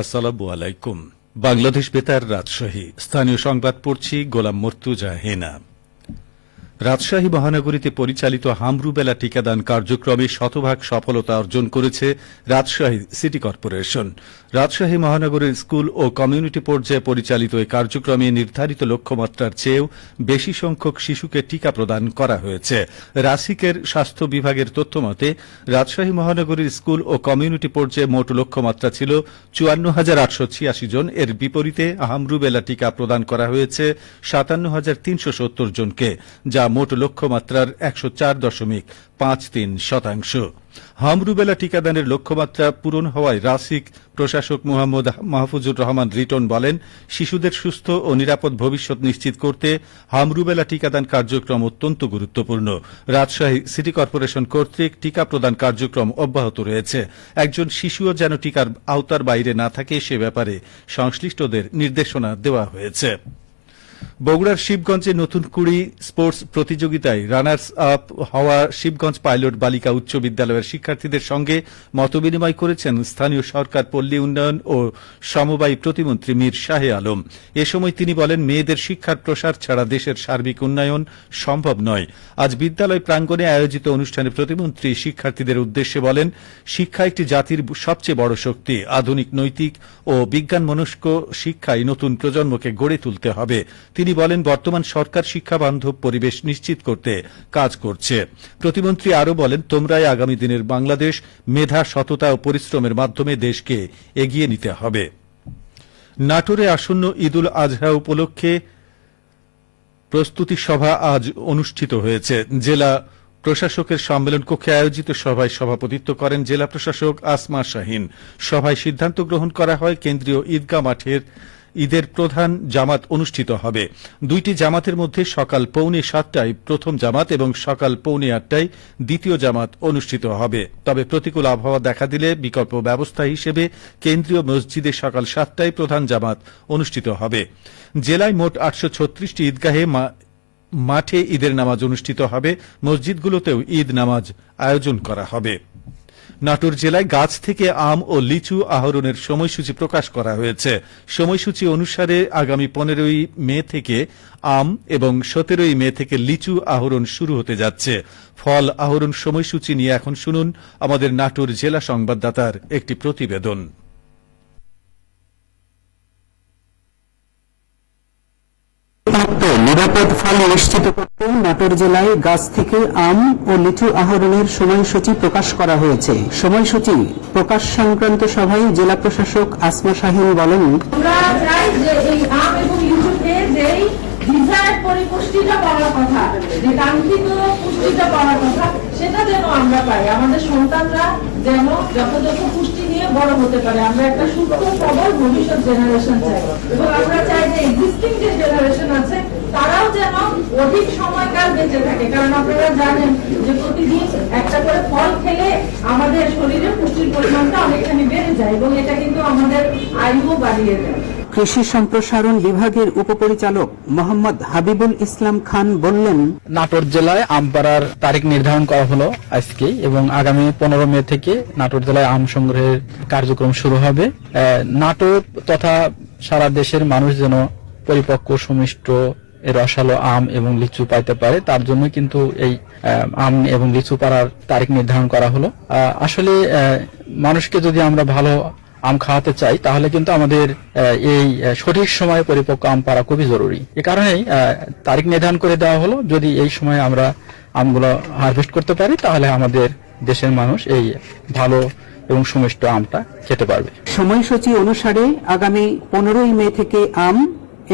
আসসালামু আলাইকুম। বাংলাদেশ বেতার রাজশাহী। স্থানীয় সংবাদ পড়ছি গোলাম মর্তুজা হেনা। রাজশাহী মহানগরীতে পরিচালিত হামরুবেলা টিকাদান কার্যক্রমে শতভাগ সফলতা অর্জন করেছে রাজশাহী সিটি কর্পোরেশন। রাজশাহী মহানগরীর স্কুল ও কমিউনিটি পর্যায়ে পরিচালিত এই কার্যক্রমে নির্ধারিত লক্ষ্যমাত্রার চেয়েও বেশি সংখ্যক শিশুকে টিকা প্রদান করা হয়েছে। রাসিকের স্বাস্থ্য বিভাগের তথ্যমতে রাজশাহী মহানগরীর স্কুল ও কমিউনিটি পর্যায়ে মোট লক্ষ্যমাত্রা ছিল ৫৪,৮৮৬ জন। এর বিপরীতে হামরুবেলা টিকা প্রদান করা হয়েছে ৫৭,৩৭০ জনকে, যা মোট লক্ষ্যমাত্রার ১০৪.৫৩%। হামরুবেলা টিকাদানের লক্ষ্যমাত্রা পূরণ হওয়ায় রাসিক প্রশাসক মোহাম্মদ মাহফুজুর রহমান রিটন বলেন, শিশুদের সুস্থ ও নিরাপদ ভবিষ্যৎ নিশ্চিত করতে হামরুবেলা টিকাদান কার্যক্রম অত্যন্ত গুরুত্বপূর্ণ। রাজশাহী সিটি কর্পোরেশন কর্তৃক টিকা প্রদান কার্যক্রম অব্যাহত রয়েছে। একজন শিশুও যেন টিকার আওতার বাইরে না থাকে সে ব্যাপারে সংশ্লিষ্টদের নির্দেশনা দেওয়া হয়েছে। বগুড়ার শিবগঞ্জে নতুন কুড়ি স্পোর্টস প্রতিযোগিতায় রানার্স আপ হওয়া শিবগঞ্জ পাইলট বালিকা উচ্চ বিদ্যালয়ের শিক্ষার্থীদের সঙ্গে মতবিনিময় করেছেন স্থানীয় সরকার, পল্লী উন্নয়ন ও সমবায় প্রতিমন্ত্রী মীর শাহে আলম। এ সময় তিনি বলেন, মেয়েদের শিক্ষার প্রসার ছাড়া দেশের সার্বিক উন্নয়ন সম্ভব নয়। আজ বিদ্যালয় প্রাঙ্গণে আয়োজিত অনুষ্ঠানে প্রতিমন্ত্রী শিক্ষার্থীদের উদ্দেশ্যে বলেন, শিক্ষা একটি জাতির সবচেয়ে বড় শক্তি। আধুনিক নৈতিক ও বিজ্ঞান মনস্ক শিক্ষায় নতুন প্রজন্মকে গড়ে তুলতে হবে। তিনি বলেন, বর্তমান সরকার শিক্ষা বান্ধব পরিবেশ নিশ্চিত করতে কাজ করছে। প্রতিমন্ত্রী আরও বলেন, তোমরাই আগামী দিনের বাংলাদেশ। মেধা, সততা ও পরিশ্রমের মাধ্যমে দেশকে এগিয়ে নিতে হবে। নাটোরে আসন্ন ঈদুল আজহা উপলক্ষে প্রস্তুতি সভা আজ অনুষ্ঠিত হয়েছে। জেলা প্রশাসকের সম্মেলন কক্ষে আয়োজিত সভায় সভাপতিত্ব করেন জেলা প্রশাসক আসমা শাহীন। সভায় সিদ্ধান্ত গ্রহণ করা হয়, কেন্দ্রীয় ঈদগাহ মাঠের ঈদের প্রধান জামাত অনুষ্ঠিত হবে। দুইটি জামাতের মধ্যে সকাল 6:45টায় প্রথম জামাত এবং সকাল 8:45টায় দ্বিতীয় জামাত অনুষ্ঠিত হবে। তবে প্রতিকূল আবহাওয়া দেখা দিলে বিকল্প ব্যবস্থা হিসেবে কেন্দ্রীয় মসজিদে সকাল 7টায় প্রধান জামাত অনুষ্ঠিত হবে। জেলায় মোট 836টি ঈদগাহে মাঠে ঈদের নামাজ অনুষ্ঠিত হবে। মসজিদগুলোতেও ঈদ নামাজ আয়োজন করা হবে। নাটোর জেলায় গাছ থেকে আম ও লিচু আহরণের সময়সূচি প্রকাশ করা হয়েছে। সময়সূচি অনুসারে আগামী 15ই মে থেকে আম এবং 17ই মে থেকে লিচু আহরণ শুরু হতে যাচ্ছে। ফল আহরণ সময়সূচি নিয়ে এখন শুনুন আমাদের নাটোর জেলা সংবাদদাতার একটি প্রতিবেদন। নিরাপদ ফল নিশ্চিত করতে নাটোর জেলায় গাছ থেকে আম ও লিচু আহরণের সময়সূচি প্রকাশ করা হয়েছে। সময়সূচি প্রকাশ সংক্রান্ত সভায় জেলা প্রশাসক আসমা শাহীন বলেন, পুষ্টিটা পাওয়ার কথা, যে কাঙ্ক্ষিত পুষ্টিটা পাওয়ার কথা, সেটা যেন আমরা পাই। আমাদের সন্তানরা যেন যথাযথ পুষ্টি নিয়ে বড় হতে পারে। আমরা একটা সুস্থ সবল ভবিষ্যৎ জেনারেশন চাই এবং আমরা চাই যে এক্সিস্টিং যে জেনারেশন আছে তারাও যেন অধিক সময়কাল বেঁচে থাকে। কারণ আপনারা জানেন যে প্রতিদিন একটা করে ফল খেলে আমাদের শরীরে পুষ্টির পরিমাণটা অনেকখানি বেড়ে যায় এবং এটা কিন্তু আমাদের আয়ুও বাড়িয়ে দেয়। কৃষি সম্প্রসারণ বিভাগের উপপরিচালক মোহাম্মদ হাবিবুল ইসলাম খান বললেন, নাটোর জেলায় আম পাড়ার তারিখ নির্ধারণ করা হলো আজকে এবং আগামী 15 মে থেকে নাটোর জেলায় আম সংগ্রহের কার্যক্রম শুরু হবে। নাটোর তথা সারা দেশের মানুষ যেন পরিপক্ক সুমিষ্ট রসালো আম এবং লিচু পাইতে পারে, তার জন্য কিন্তু এই আম এবং লিচু পাড়ার তারিখ নির্ধারণ করা হলো। আসলে মানুষকে যদি আমরা ভালো আম খাওয়াতে চাই তাহলে কিন্তু আমাদের এই সঠিক সময়ে পরিপক্ক আম পাড়া খুবই জরুরি। এ কারণেই তারিখ নির্ধারণ করে দেওয়া হলো। যদি এই সময় আমরা আমগুলো হারভেস্ট করতে পারি তাহলে আমাদের দেশের মানুষ এই ভালো এবং সুমিষ্ট আমটা খেতে পারবে। সময়সূচি অনুসারে আগামী 15ই মে থেকে আম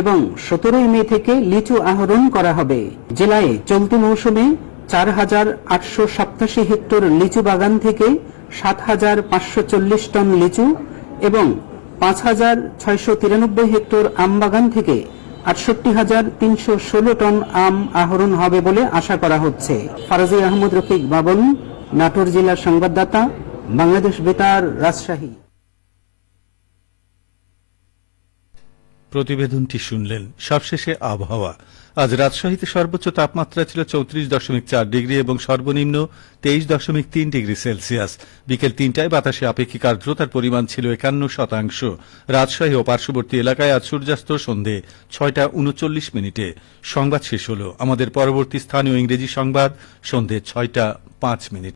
এবং 17ই মে থেকে লিচু আহরণ করা হবে। জেলায় চলতি মৌসুমে 4,887 হেক্টর লিচু বাগান থেকে 7,540 টন লিচু এবং 5,693 হেক্টর আম বাগান থেকে 68,316 টন আম আহরণ হবে বলে আশা করা হচ্ছে। ফারাজি আহমদ রফিক বাবন, নাটোর জেলার সংবাদদাতা, বাংলাদেশ বেতার, রাজশাহী। প্রতিবেদনটি শুনলেন। সবশেষে আবহাওয়া। আজ রাজশাহীতে সর্বোচ্চ তাপমাত্রা ছিল 34.4 ডিগ্রি এবং সর্বনিম্ন 23.3 ডিগ্রি সেলসিয়াস। বিকেল 3টায় বাতাসে আপেক্ষিক আর্দ্রতার পরিমাণ ছিল 51%। রাজশাহী ও পার্শ্ববর্তী এলাকায় আজ সূর্যাস্ত সন্ধে 6টা 39 মিনিটে। সংবাদ শেষ হল। আমাদের পরবর্তী স্থানীয় ইংরেজি সংবাদ সন্ধে 6টা 5 মিনিট।